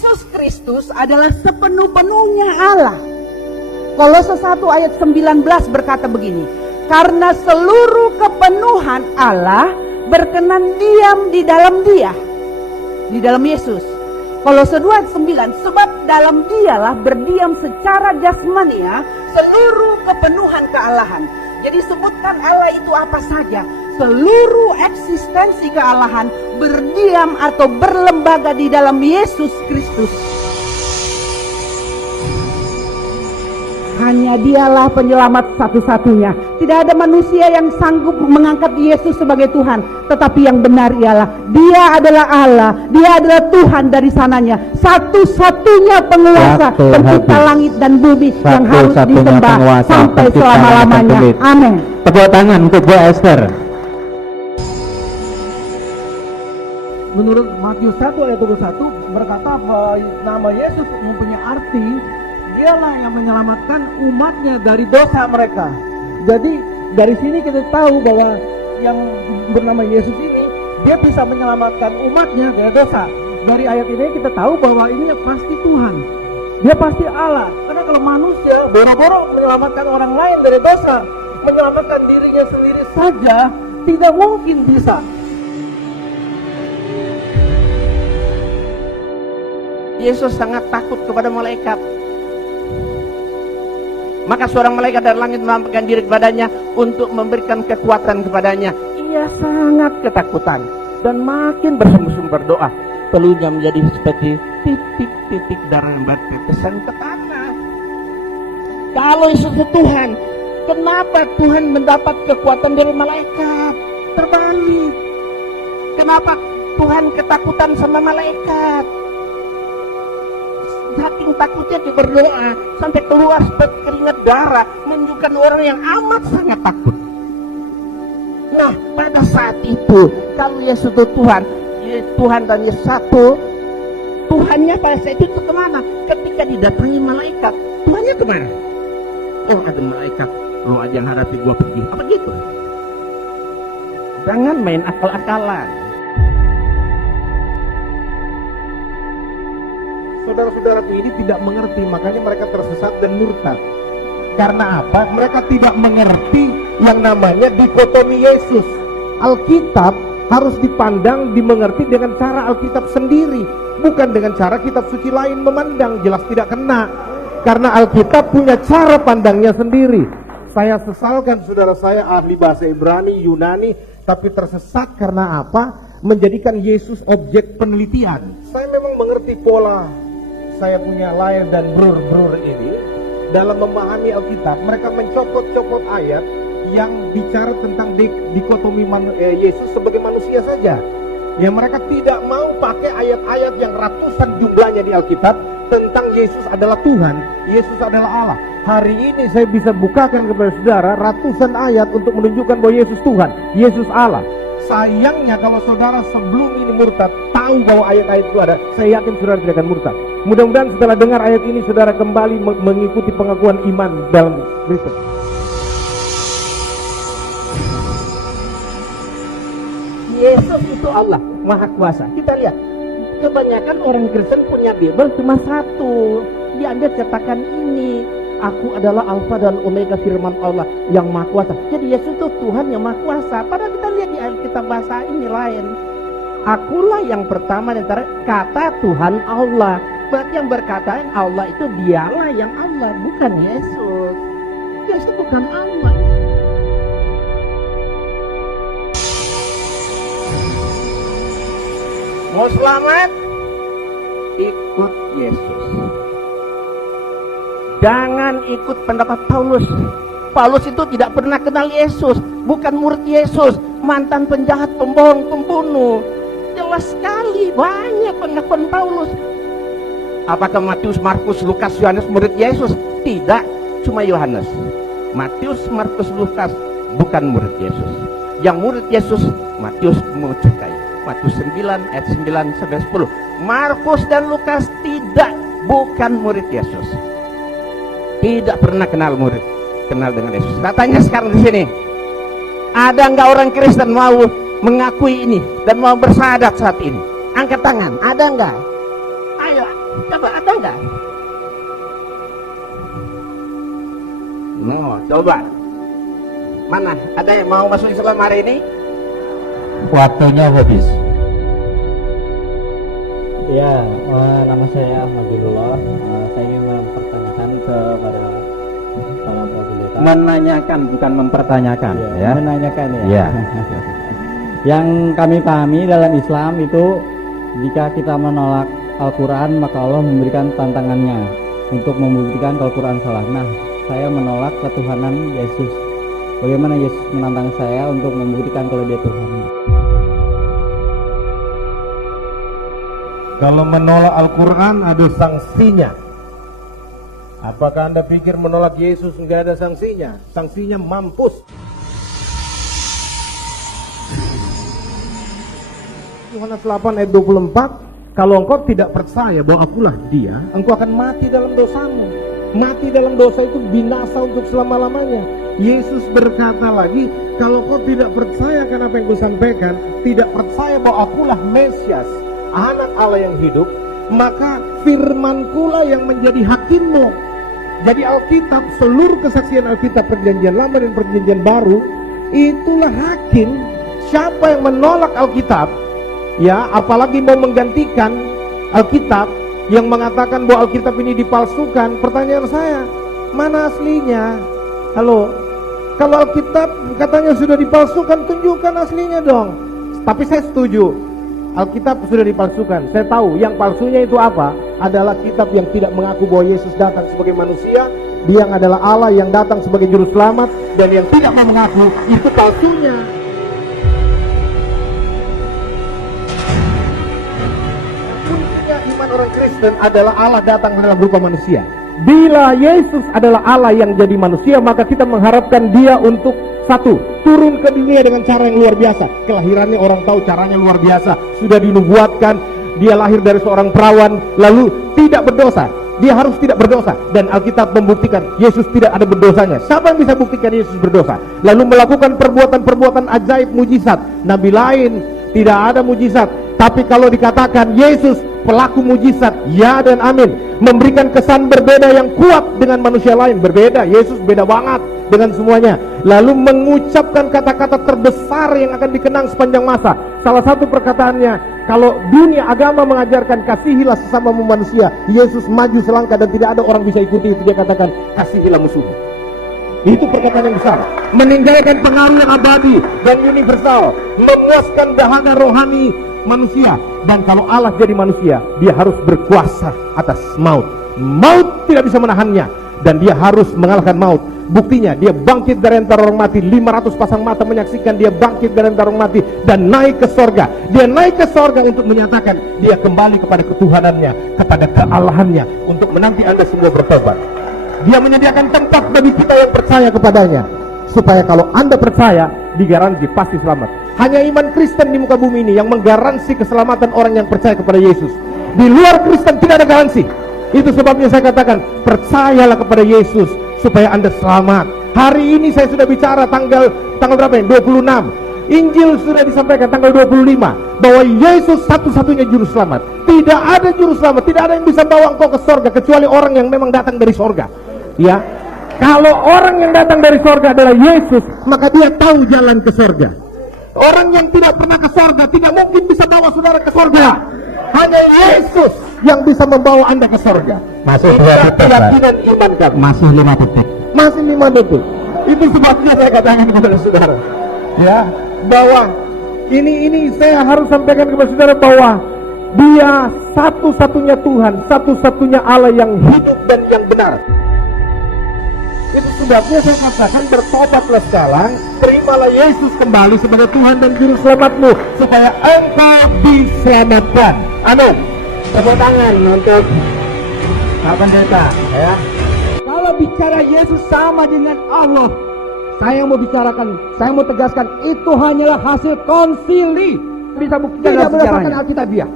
Yesus Kristus adalah sepenuh-penuhnya Allah. Kolose 1 ayat 19 berkata begini, karena seluruh kepenuhan Allah berkenan diam di dalam Dia, di dalam Yesus. Kolose 2 ayat 9, sebab dalam Dialah berdiam secara jasmania seluruh kepenuhan kealahan. Jadi sebutkan Allah itu apa saja, seluruh eksistensi kealahan berdiam atau berlembaga di dalam Yesus Kristus. Hanya Dialah penyelamat satu-satunya. Tidak ada manusia yang sanggup mengangkat Yesus sebagai Tuhan. Tetapi yang benar ialah Dia adalah Allah, Dia adalah Tuhan dari sananya, satu-satunya penguasa pencipta langit dan bumi yang harus disembah sampai selama-lamanya. Amin. Tepuk tangan untuk Bu Esther. Menurut Matius 1 ayat 21 berkata bahwa nama Yesus mempunyai arti Dialah yang menyelamatkan umatnya dari dosa mereka. Jadi dari sini kita tahu bahwa yang bernama Yesus ini Dia bisa menyelamatkan umatnya dari dosa. Dari ayat ini kita tahu bahwa ini pasti Tuhan, Dia pasti Allah. Karena kalau manusia boro-boro menyelamatkan orang lain dari dosa, menyelamatkan dirinya sendiri saja tidak mungkin bisa. Yesus sangat takut kepada malaikat. Maka seorang malaikat dari langit menampakkan diri kepadanya untuk memberikan kekuatan kepadanya. Ia sangat ketakutan dan makin bersungguh-sungguh berdoa. Telunya menjadi seperti titik-titik darah yang bertetesan ke tanah. Kalau Yesus itu Tuhan, kenapa Tuhan mendapat kekuatan dari malaikat? Terbalik. Kenapa Tuhan ketakutan sama malaikat? Saking takutnya dia berdoa sampai keluar seperti keringat darah, menunjukkan orang yang amat sangat takut. Nah, pada saat itu kalau Yesus itu Tuhan dan Yesus satu, Tuhannya pada saat itu kemana? Ketika didatangi malaikat, Tuhannya kemana? Oh, ada malaikat, lo aja yang hadapi gua pergi. Apa gitu? Jangan main akal-akalan. Saudara-saudaraku ini tidak mengerti, makanya mereka tersesat dan murtad. Karena apa? Mereka tidak mengerti yang namanya dikotomi Yesus. Alkitab harus dipandang, dimengerti dengan cara Alkitab sendiri, bukan dengan cara kitab suci lain memandang. Jelas tidak kena, karena Alkitab punya cara pandangnya sendiri. Saya sesalkan saudara saya ahli bahasa Ibrani, Yunani, tapi tersesat karena apa? Menjadikan Yesus objek penelitian. Saya memang mengerti pola saya punya layar dan brur ini dalam memahami Alkitab. Mereka mencopot-copot ayat yang bicara tentang dikotomi Yesus sebagai manusia saja. Ya, mereka tidak mau pakai ayat-ayat yang ratusan jumlahnya di Alkitab tentang Yesus adalah Tuhan, Yesus adalah Allah. Hari ini saya bisa bukakan kepada saudara ratusan ayat untuk menunjukkan bahwa Yesus Tuhan, Yesus Allah. Sayangnya kalau saudara sebelum ini murtad, tahu bahwa ayat-ayat itu ada, saya yakin saudara tidak akan murtad. Mudah-mudahan setelah dengar ayat ini saudara kembali mengikuti pengakuan iman dalam Kristus. Yesus itu Allah, Maha Kuasa. Kita lihat, kebanyakan orang Kristen punya Bible cuma satu. Diambil cetakan ini, aku adalah Alfa dan Omega, firman Allah yang Maha Kuasa. Jadi Yesus itu Tuhan yang Maha Kuasa. Padahal kita lihat di Alkitab bahasa ini lain. Akulah yang pertama di antara kata Tuhan Allah. Berarti yang berkata yang Allah itu Dialah yang Allah, bukan Yesus. Yesus bukan Allah. Mau selamat? Ikut Yesus. Jangan ikut pendapat Paulus. Paulus itu tidak pernah kenal Yesus, bukan murid Yesus, mantan penjahat, pembohong, pembunuh. Jelas sekali banyak pengakuan Paulus. Apakah Matius, Markus, Lukas, Yohanes murid Yesus? Tidak, cuma Yohanes. Matius, Markus, Lukas bukan murid Yesus. Yang murid Yesus Matius mencukai. Matius 9 ayat 9 sampai 10. Markus dan Lukas tidak, bukan murid Yesus. Tidak pernah kenal dengan Yesus. Katanya sekarang di sini, ada nggak orang Kristen mau mengakui ini dan mau bersyahadat saat ini? Angkat tangan, ada nggak? Ayo. Coba ada nggak? No, coba. Mana? Ada yang mau masuk Islam hari ini? Waktunya habis. Ya, nama saya Ahmadullah. Saya ingin mempertanyakan kepada para moderator. Menanyakan bukan mempertanyakan, ya. Menanyakan ya. Ya. Yang kami pahami dalam Islam itu jika kita menolak Al-Quran maka Allah memberikan tantangannya untuk membuktikan kalau Al-Quran salah. Nah, saya menolak ketuhanan Yesus. Bagaimana Yesus menantang saya untuk membuktikan kalau dia Tuhan? Kalau menolak Al-Quran ada sanksinya. Apakah Anda pikir menolak Yesus nggak ada sanksinya? Sanksinya mampus. Yohanes 8 ayat 24, kalau engkau tidak percaya bahwa akulah dia, engkau akan mati dalam dosamu. Mati dalam dosa itu binasa untuk selama-lamanya. Yesus berkata lagi, kalau kau tidak percaya karena apa yang kusampaikan, tidak percaya bahwa akulah Mesias, anak Allah yang hidup, maka firmankulah yang menjadi hakimmu. Jadi Alkitab, seluruh kesaksian Alkitab perjanjian lama dan perjanjian baru, itulah hakim. Siapa yang menolak Alkitab, ya apalagi mau menggantikan Alkitab yang mengatakan bahwa Alkitab ini dipalsukan, pertanyaan saya, mana aslinya? Halo, kalau Alkitab katanya sudah dipalsukan, tunjukkan aslinya dong. Tapi saya setuju, Alkitab sudah dipalsukan. Saya tahu yang palsunya itu apa? Adalah kitab yang tidak mengaku bahwa Yesus datang sebagai manusia. Dia yang adalah Allah yang datang sebagai juru selamat, dan yang tidak mau mengaku itu palsunya. Kuncinya iman orang Kristen adalah Allah datang dalam rupa manusia. Bila Yesus adalah Allah yang jadi manusia, maka kita mengharapkan dia untuk satu, turun ke dunia dengan cara yang luar biasa. Kelahirannya orang tahu caranya luar biasa, sudah dinubuatkan, dia lahir dari seorang perawan, lalu tidak berdosa. Dia harus tidak berdosa, dan Alkitab membuktikan Yesus tidak ada berdosanya. Siapa yang bisa buktikan Yesus berdosa? Lalu melakukan perbuatan-perbuatan ajaib mujizat. Nabi lain tidak ada mujizat, tapi kalau dikatakan Yesus pelaku mujizat, ya dan amin, memberikan kesan berbeda yang kuat dengan manusia lain. Berbeda, Yesus beda banget dengan semuanya. Lalu mengucapkan kata-kata terbesar yang akan dikenang sepanjang masa. Salah satu perkataannya, kalau dunia agama mengajarkan kasihilah sesamamu manusia, Yesus maju selangkah dan tidak ada orang bisa ikuti itu. Dia katakan kasihilah musuhmu. Itu perkataan yang besar, meninggalkan pengaruh yang abadi dan universal, memuaskan dahaga rohani manusia. Dan kalau Allah jadi manusia, dia harus berkuasa atas maut. Maut tidak bisa menahannya, dan dia harus mengalahkan maut. Buktinya dia bangkit dari antara orang mati, 500 pasang mata menyaksikan dia bangkit dari antara orang mati dan naik ke sorga. Dia naik ke sorga untuk menyatakan dia kembali kepada ketuhanannya, kepada kealahannya, untuk menanti Anda semua bertobat. Dia menyediakan tempat bagi kita yang percaya kepadanya, supaya kalau Anda percaya, digaransi pasti selamat. Hanya iman Kristen di muka bumi ini yang menggaransi keselamatan orang yang percaya kepada Yesus. Di luar Kristen tidak ada garansi. Itu sebabnya saya katakan, percayalah kepada Yesus supaya Anda selamat. Hari ini saya sudah bicara tanggal berapa ya? 26. Injil sudah disampaikan tanggal 25 bahwa Yesus satu-satunya juru selamat. Tidak ada juru selamat, tidak ada yang bisa bawa engkau ke sorga kecuali orang yang memang datang dari sorga. Ya, kalau orang yang datang dari sorga adalah Yesus, maka dia tahu jalan ke sorga. Orang yang tidak pernah ke sorga tidak mungkin bisa bawa saudara ke sorga. Hanya Yesus yang bisa membawa Anda ke sorga. Masih 2 detik, keyakinan iman kami. Masih 5 detik. Masih 5 detik. Itu sebabnya saya katakan kepada saudara, ya, bahwa ini saya harus sampaikan kepada saudara bahwa dia satu-satunya Tuhan, satu-satunya Allah yang hidup dan yang benar. Itu sebabnya saya katakan, bertobatlah sekarang, terimalah Yesus kembali sebagai Tuhan dan Juru Selamatmu, supaya engkau diselamatkan. Amin. Tepuk tangan untuk Pak Pendeta, ya. Kalau bicara Yesus sama dengan Allah, saya mau bicarakan, saya mau tegaskan, itu hanyalah hasil konsili. Bisa buktikan tidak berdasarkan Alkitabiah.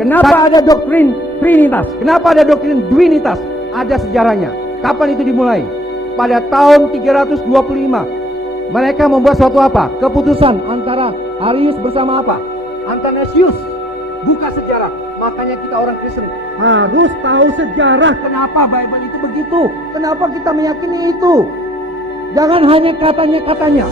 Kenapa ada doktrin Trinitas? Kenapa ada doktrin Duinitas? Ada sejarahnya. Kapan itu dimulai? Pada tahun 325 mereka membuat suatu apa? Keputusan antara Arius bersama apa? Athanasius. buka sejarah. Makanya kita orang Kristen harus tahu sejarah kenapa Bible itu begitu. Kenapa kita meyakini itu. Jangan hanya katanya-katanya.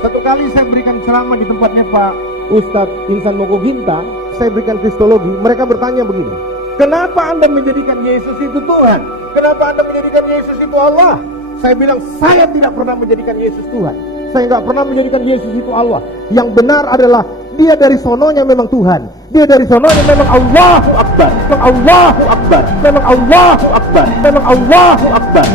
Satu kali saya berikan ceramah di tempatnya Pak Ustadz Insan Mogoginta, saya berikan kristologi, mereka bertanya begini, kenapa Anda menjadikan Yesus itu Tuhan? Kenapa Anda menjadikan Yesus itu Allah? Saya bilang, saya tidak pernah menjadikan Yesus Tuhan. Saya nggak pernah menjadikan Yesus itu Allah. Yang benar adalah dia dari sononya memang Tuhan. Dia dari sononya memang Allahu Akbar. Memang Allahu Akbar. Memang Allahu Akbar. Memang Allahu Akbar.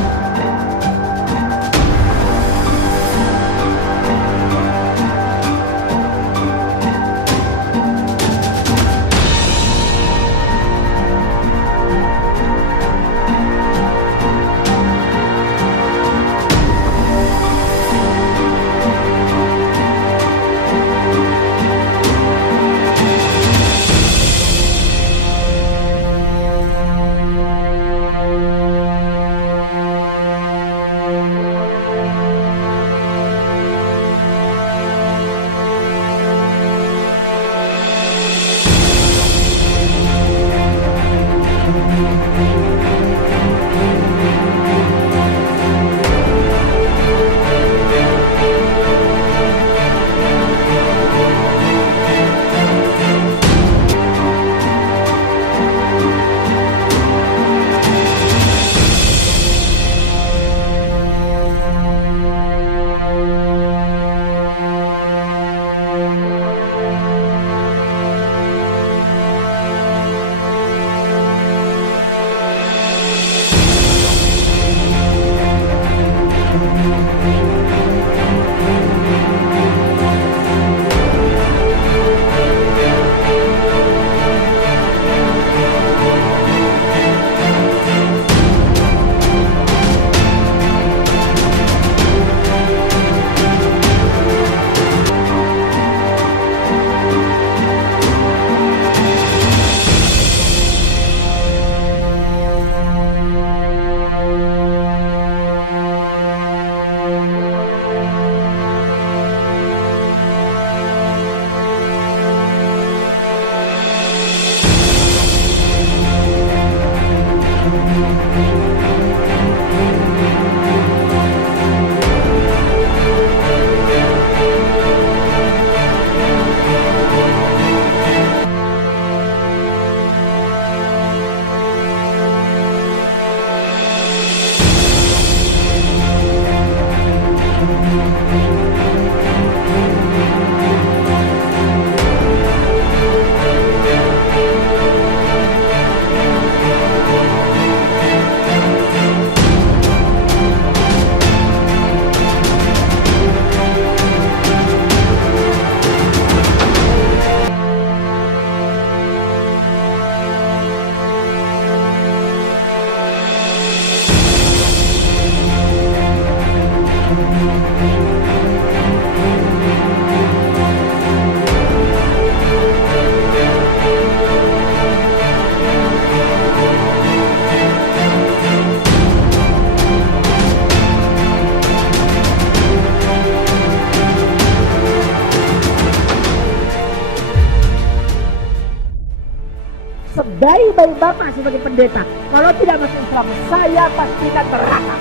Sebaik-baik Bapak sebagai pendeta, kalau tidak masuk Islam, saya pastikan neraka.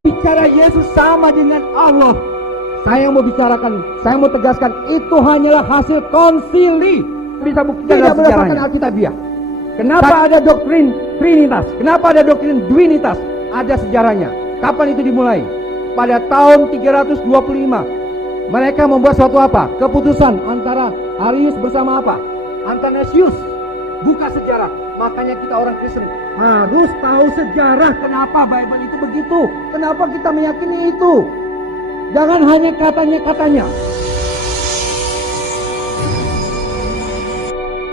Bicara Yesus sama dengan Allah. Saya mau bicarakan, saya mau tegaskan, itu hanyalah hasil konsili. Bisa buktikan tidak berdasarkan Alkitabiah. Kenapa ada doktrin Trinitas? Kenapa ada doktrin Duinitas? Ada sejarahnya. Kapan itu dimulai? Pada tahun 325. Mereka membuat suatu apa? Keputusan antara Arius bersama apa? Athanasius. Buka sejarah. Makanya kita orang Kristen harus tahu sejarah kenapa Bible itu begitu. Kenapa kita meyakini itu. Jangan hanya katanya-katanya.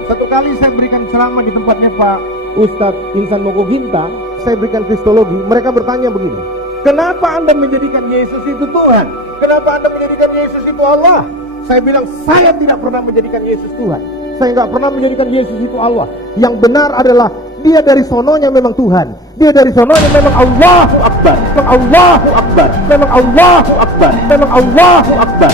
Satu kali saya berikan ceramah di tempatnya Pak Ustadz Insan Mokoginta, saya berikan kristologi, mereka bertanya begini, kenapa Anda menjadikan Yesus itu Tuhan? Kenapa Anda menjadikan Yesus itu Allah? Saya bilang, saya tidak pernah menjadikan Yesus Tuhan. Saya nggak pernah menjadikan Yesus itu Allah. Yang benar adalah dia dari sononya memang Tuhan. Dia dari sononya memang Allahu Akbar. Memang Allahu Akbar. Memang Allahu Akbar. Memang Allahu Akbar.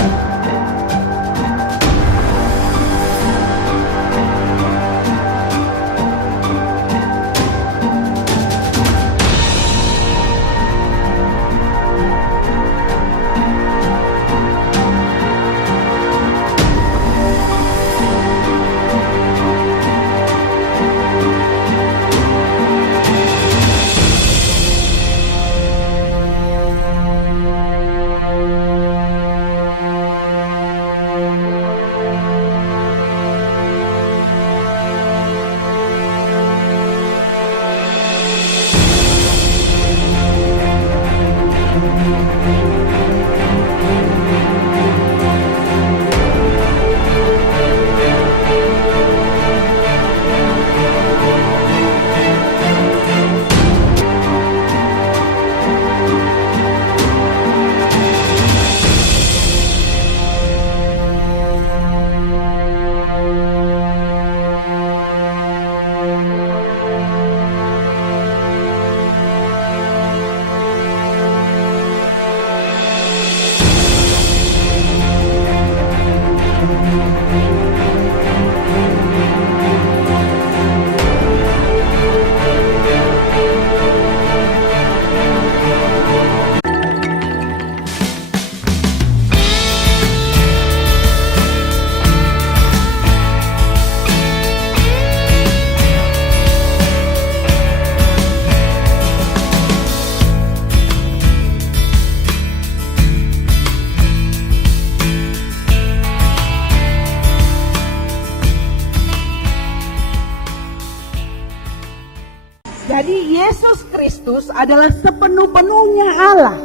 Jadi Yesus Kristus adalah sepenuh-penuhnya Allah.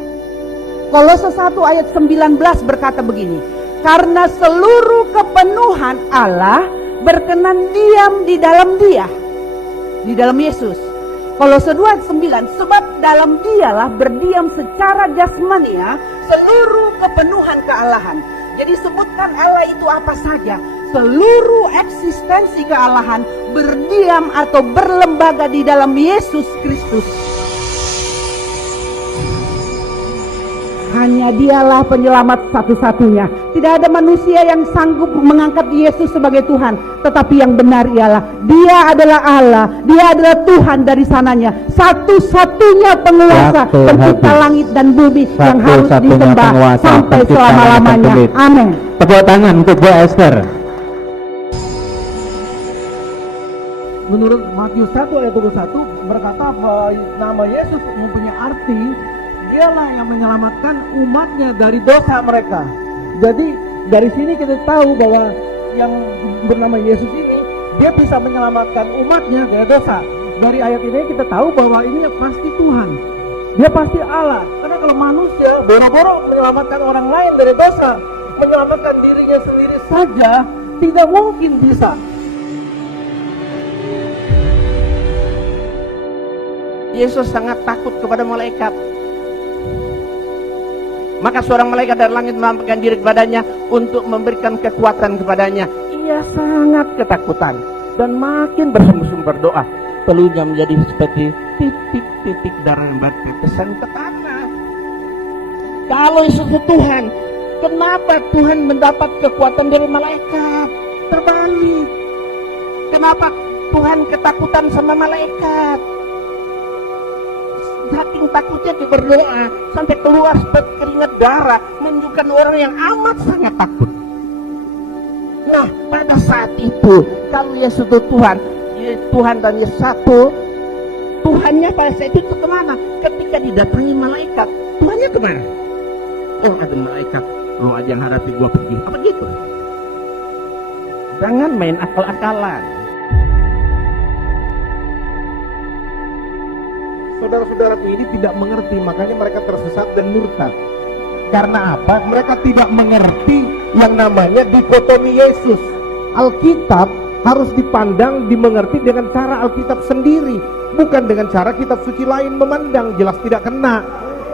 Kolose 1 ayat 19 berkata begini, karena seluruh kepenuhan Allah berkenan diam di dalam Dia, di dalam Yesus. Kolose 2 ayat 9, sebab dalam Dialah berdiam secara jasmania seluruh kepenuhan kealahan. Jadi sebutkan Allah itu apa saja. Seluruh eksistensi kealahan berdiam atau berlembaga di dalam Yesus Kristus. Hanya Dialah penyelamat satu-satunya. Tidak ada manusia yang sanggup mengangkat Yesus sebagai Tuhan. Tetapi yang benar ialah Dia adalah Allah. Dia adalah Tuhan dari sananya. Satu-satunya penguasa pencipta langit dan bumi yang harus disembah sampai selama-lamanya. Amin. Tepuk tangan untuk Bu Esther. Menurut Matius 1 ayat 21 berkata bahwa nama Yesus mempunyai arti Dialah yang menyelamatkan umatnya dari dosa mereka. Jadi dari sini kita tahu bahwa yang bernama Yesus ini dia bisa menyelamatkan umatnya dari dosa. Dari ayat ini kita tahu bahwa ini pasti Tuhan. Dia pasti Allah. Karena kalau manusia boro-boro menyelamatkan orang lain dari dosa, menyelamatkan dirinya sendiri saja tidak mungkin bisa. Yesus sangat takut kepada malaikat. Maka seorang malaikat dari langit menampakkan diri kepadanya untuk memberikan kekuatan kepadanya. Ia sangat ketakutan dan makin bersungguh-sungguh berdoa. Telunya menjadi seperti titik-titik darah yang bertetesan ke tanah. Kalau Yesus itu Tuhan, kenapa Tuhan mendapat kekuatan dari malaikat? Terbalik. Kenapa Tuhan ketakutan sama malaikat? Saking takutnya dia berdoa sampai keluar seperti keringat darah, menunjukkan orang yang amat sangat takut. Nah, pada saat itu kalau Yesus itu Tuhan dan Yesus satu, Tuhannya pada saat itu kemana? Ketika didatangi malaikat, Tuhannya kemana? Oh, ada malaikat, oh aja yang hadapi gua pergi, apa gitu? Jangan main akal-akalan. Saudara-saudaraku ini tidak mengerti, makanya mereka tersesat dan murtad. Karena apa? Mereka tidak mengerti yang namanya dikotomi Yesus. Alkitab harus dipandang, dimengerti dengan cara Alkitab sendiri, bukan dengan cara kitab suci lain memandang. Jelas tidak kena,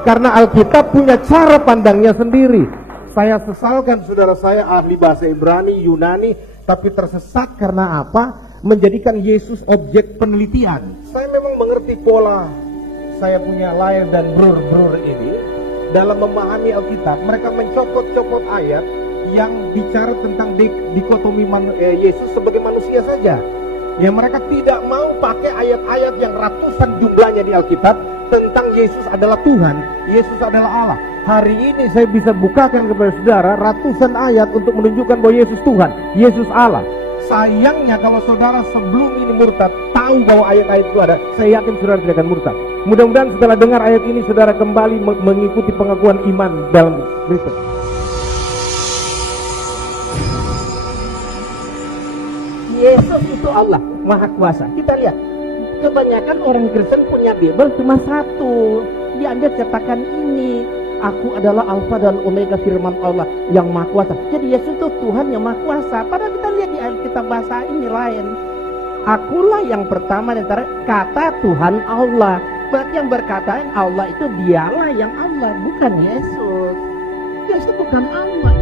karena Alkitab punya cara pandangnya sendiri. Saya sesalkan saudara saya ahli bahasa Ibrani, Yunani, tapi tersesat karena apa? Menjadikan Yesus objek penelitian. Saya memang mengerti pola saya punya Lair dan Brur ini dalam memahami Alkitab. Mereka mencopot-copot ayat yang bicara tentang dikotomi Yesus sebagai manusia saja. Ya, mereka tidak mau pakai ayat-ayat yang ratusan jumlahnya di Alkitab tentang Yesus adalah Tuhan, Yesus adalah Allah. Hari ini saya bisa bukakan kepada saudara ratusan ayat untuk menunjukkan bahwa Yesus Tuhan, Yesus Allah. Sayangnya kalau saudara sebelum ini murtad, tahu bahwa ayat-ayat itu ada, saya yakin saudara tidak akan murtad. Mudah-mudahan setelah dengar ayat ini saudara kembali mengikuti pengakuan iman dalam Kristus. Yesus itu Allah, Maha Kuasa. Kita lihat, kebanyakan orang Kristen punya Bible cuma satu. Diambil cetakan ini, aku adalah Alfa dan Omega, firman Allah yang Maha Kuasa. Jadi Yesus itu Tuhan yang Maha Kuasa. Padahal kita lihat di Alkitab bahasa ini lain. Akulah yang pertama antara kata Tuhan Allah. Berarti yang berkata Allah itu dialah yang Allah, bukan Yesus. Yesus bukan Allah.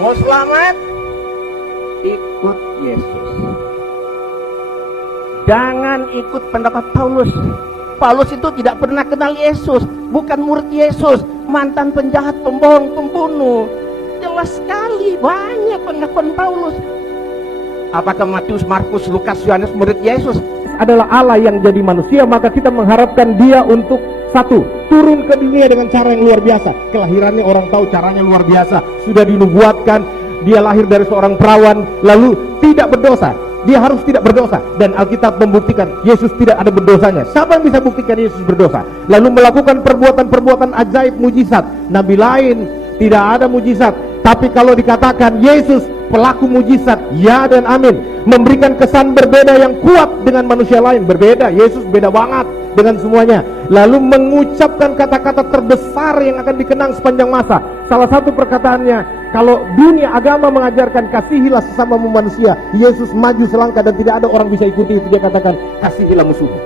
Mau selamat? Ikut Yesus. Jangan ikut pendapat Paulus. Paulus itu tidak pernah kenal Yesus, bukan murid Yesus, mantan penjahat, pembohong, pembunuh. Jelas sekali banyak pengakuan Paulus. Apakah Matius, Markus, Lukas, Yohanes murid Yesus? Adalah Allah yang jadi manusia, maka kita mengharapkan dia untuk satu, turun ke dunia dengan cara yang luar biasa. Kelahirannya orang tahu caranya luar biasa, sudah dinubuatkan, dia lahir dari seorang perawan, lalu tidak berdosa. Dia harus tidak berdosa, dan Alkitab membuktikan Yesus tidak ada berdosanya. Siapa yang bisa buktikan Yesus berdosa? Lalu melakukan perbuatan-perbuatan ajaib, mujizat. Nabi lain tidak ada mujizat, tapi kalau dikatakan Yesus pelaku mujizat, ya dan amin, memberikan kesan berbeda yang kuat dengan manusia lain. Berbeda, Yesus beda banget dengan semuanya. Lalu mengucapkan kata-kata terbesar yang akan dikenang sepanjang masa. Salah satu perkataannya, kalau dunia agama mengajarkan kasihilah sesamamu manusia, Yesus maju selangkah dan tidak ada orang bisa ikuti itu. Dia katakan kasihilah musuhmu.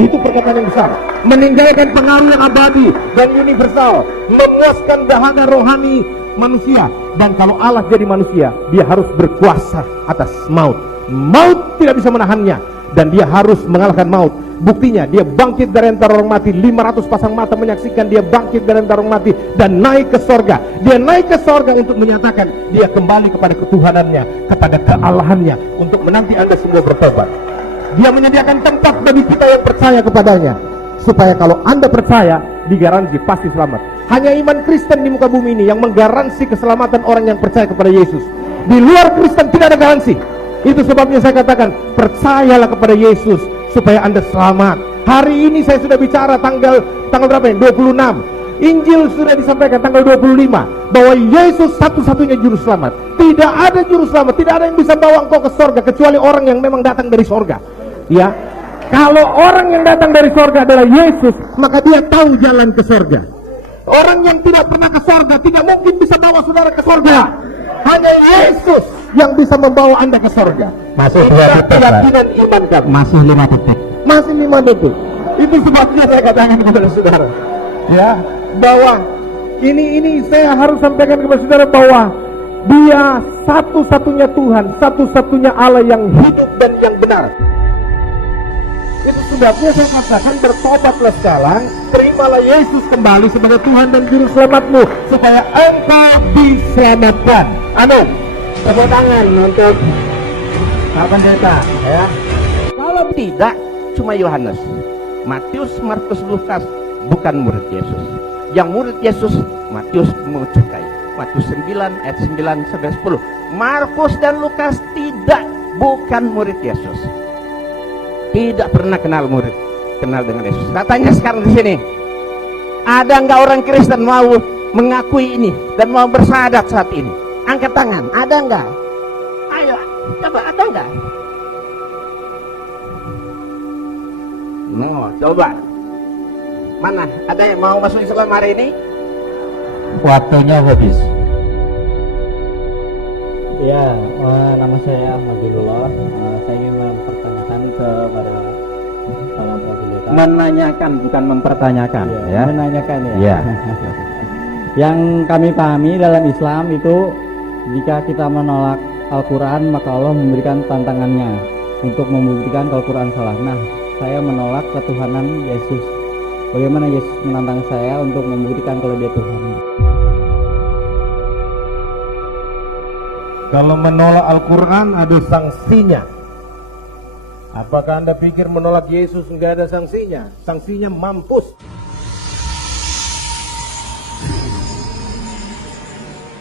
Itu perkataan yang besar, meninggalkan pengaruh yang abadi dan universal, memuaskan dahaga rohani manusia. Dan kalau Allah jadi manusia, dia harus berkuasa atas maut. Maut tidak bisa menahannya, dan dia harus mengalahkan maut. Buktinya dia bangkit dari antara orang mati, 500 pasang mata menyaksikan dia bangkit dari antara orang mati dan naik ke sorga. Dia naik ke sorga untuk menyatakan dia kembali kepada ketuhanannya, kepada kealahannya, untuk menanti Anda semua bertobat. Dia menyediakan tempat bagi kita yang percaya kepadanya, supaya kalau Anda percaya, digaransi pasti selamat. Hanya iman Kristen di muka bumi ini yang menggaransi keselamatan orang yang percaya kepada Yesus. Di luar Kristen tidak ada garansi. Itu sebabnya saya katakan, percayalah kepada Yesus supaya Anda selamat. Hari ini saya sudah bicara tanggal berapa ya? 26. Injil sudah disampaikan tanggal 25 bahwa Yesus satu-satunya juru selamat. Tidak ada juru selamat, tidak ada yang bisa bawa engkau ke sorga kecuali orang yang memang datang dari sorga. Ya, kalau orang yang datang dari sorga adalah Yesus, maka dia tahu jalan ke sorga. Orang yang tidak pernah ke sorga tidak mungkin bisa bawa saudara ke sorga. Hanya Yesus yang bisa membawa Anda ke sorga. Masih 2 detik, keyakinan iman kami. Masih 5 detik. Masih 5 detik. Itu sebabnya saya katakan kepada saudara, ya, bahwa ini saya harus sampaikan kepada saudara bahwa dia satu-satunya Tuhan, satu-satunya Allah yang hidup dan yang benar. Itu sebabnya saya katakan, bertobatlah sekarang, terimalah Yesus kembali sebagai Tuhan dan Juru Selamatmu, supaya engkau diselamatkan. Amin. Tepuk tangan untuk Pak Pendeta, ya. Kalau tidak, cuma Yohanes, Matius, Markus, Lukas bukan murid Yesus. Yang murid Yesus, Matius mencukai. Matius 9 ayat 9 sampai 10. Markus dan Lukas tidak, bukan murid Yesus. Tidak pernah kenal dengan Yesus. Katanya sekarang di sini, ada nggak orang Kristen mau mengakui ini dan mau bersyahadat saat ini? Angkat tangan, ada nggak? Ayo, coba, ada nggak? No, coba. Mana? Ada yang mau masuk Islam hari ini? waktunya habis. Ya, nama saya Majidullah. Saya ingin mempertanyakan kepada para moderator. Menanyakan bukan mempertanyakan, ya. Menanyakan ya. Ya. Yang kami pahami dalam Islam itu, jika kita menolak Al-Quran, maka Allah memberikan tantangannya untuk membuktikan kalau Al-Quran salah. Nah, saya menolak ketuhanan Yesus. Bagaimana Yesus menantang saya untuk membuktikan kalau dia Tuhan? Kalau menolak Al-Quran ada sanksinya. Apakah Anda pikir menolak Yesus nggak ada sanksinya? Sanksinya mampus.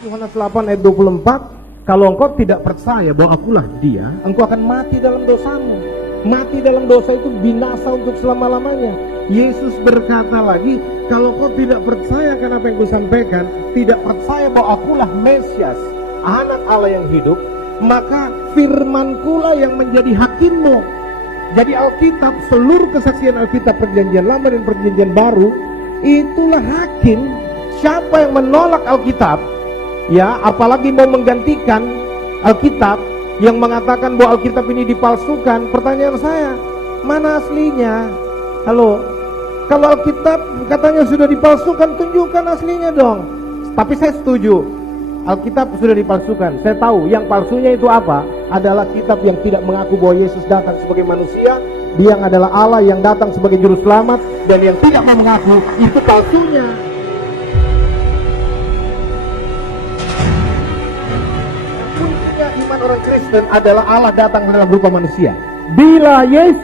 Yohanes 8 ayat 24, kalau engkau tidak percaya bahwa akulah dia, engkau akan mati dalam dosamu. Mati dalam dosa itu binasa untuk selama-lamanya. Yesus berkata lagi, kalau engkau tidak percaya akan apa yang kusampaikan, tidak percaya bahwa akulah Mesias, anak Allah yang hidup, maka firmankulah yang menjadi hakimmu. Jadi Alkitab, seluruh kesaksian Alkitab, perjanjian lama dan perjanjian baru, itulah hakim. Siapa yang menolak Alkitab, ya, apalagi mau menggantikan Alkitab yang mengatakan bahwa Alkitab ini dipalsukan, pertanyaan saya, mana aslinya? Halo, kalau Alkitab katanya sudah dipalsukan, tunjukkan aslinya dong. Tapi saya setuju, Alkitab sudah dipalsukan. Saya tahu yang palsunya itu apa? Adalah kitab yang tidak mengaku bahwa Yesus datang sebagai manusia, dia yang adalah Allah yang datang sebagai juru selamat, dan yang tidak mau mengaku, itu palsunya. Kuncinya iman orang Kristen adalah Allah datang dalam rupa manusia. Bila Yesus